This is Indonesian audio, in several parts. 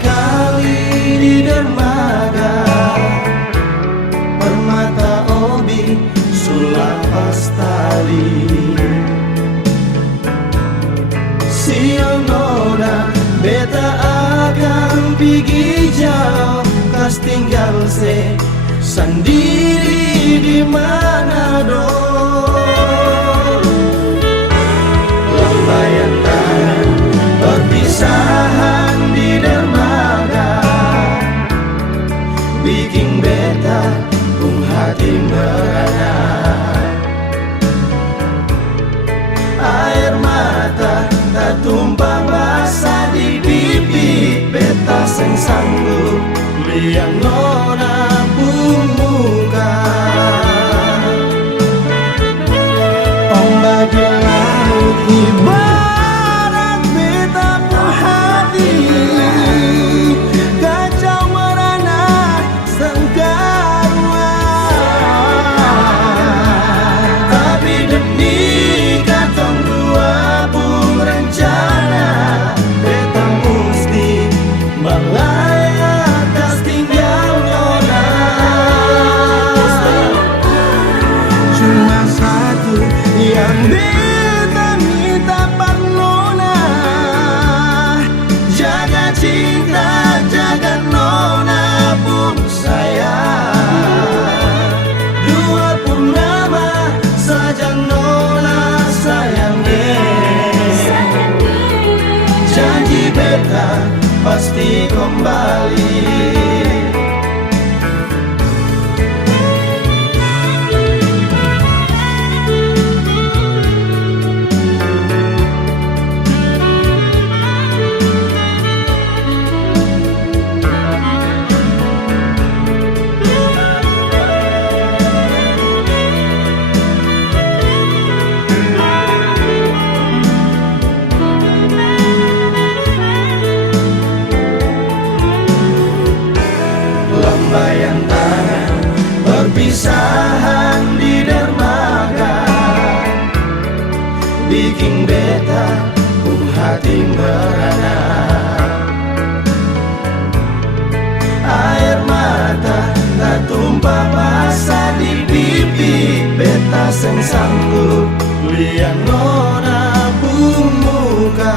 kali di dermaga permata obi sulapas tali siang nona beta akan pergi jauh kas tinggal sendiri di Manado. Lambaian tangan perpisahan di dermaga bikin beta pun hati merana. Air mata tak tumpah basah di pipi beta seng sanggup liang nona pun muka. Ombak di laut ibarat beta pun hati kacau merana sengkarua. Tapi demi katong dua pun rencana beta mesti melayat kas tinggal nona. Cuma satu yang beta minta par nona, jaga cinta, jaga nona pun sayang. Dua purnama saja nona sayangnya. Janji beta pasti kembali. Lambaian tangan perpisahan di dermaga bikin beta pun hati merana. Air mata tak tumpah basah di pipi beta seng sanggup liang nona pun muka.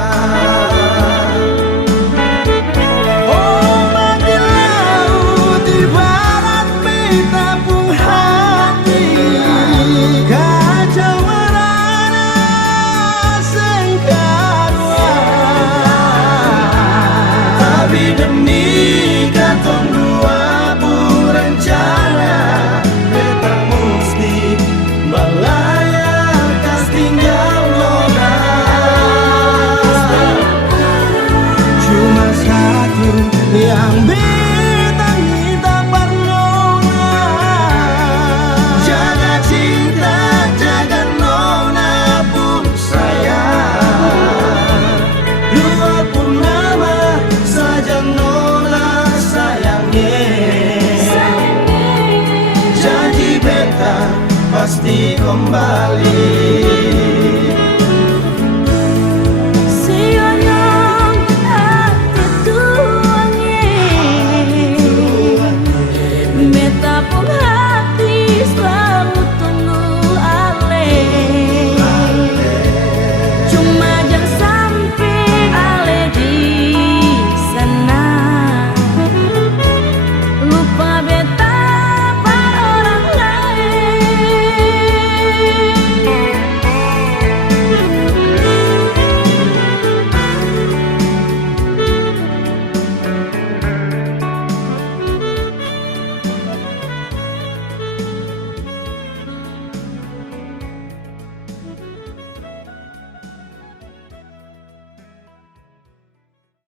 Demi katong dua pun rencana beta mesti melayat kas tinggal nona. Cuma satu yang beta minta par nona, jaga cinta, jaga nona pun sayang. Dua purnama saja nona sayangnya. Janji beta pasti kembali.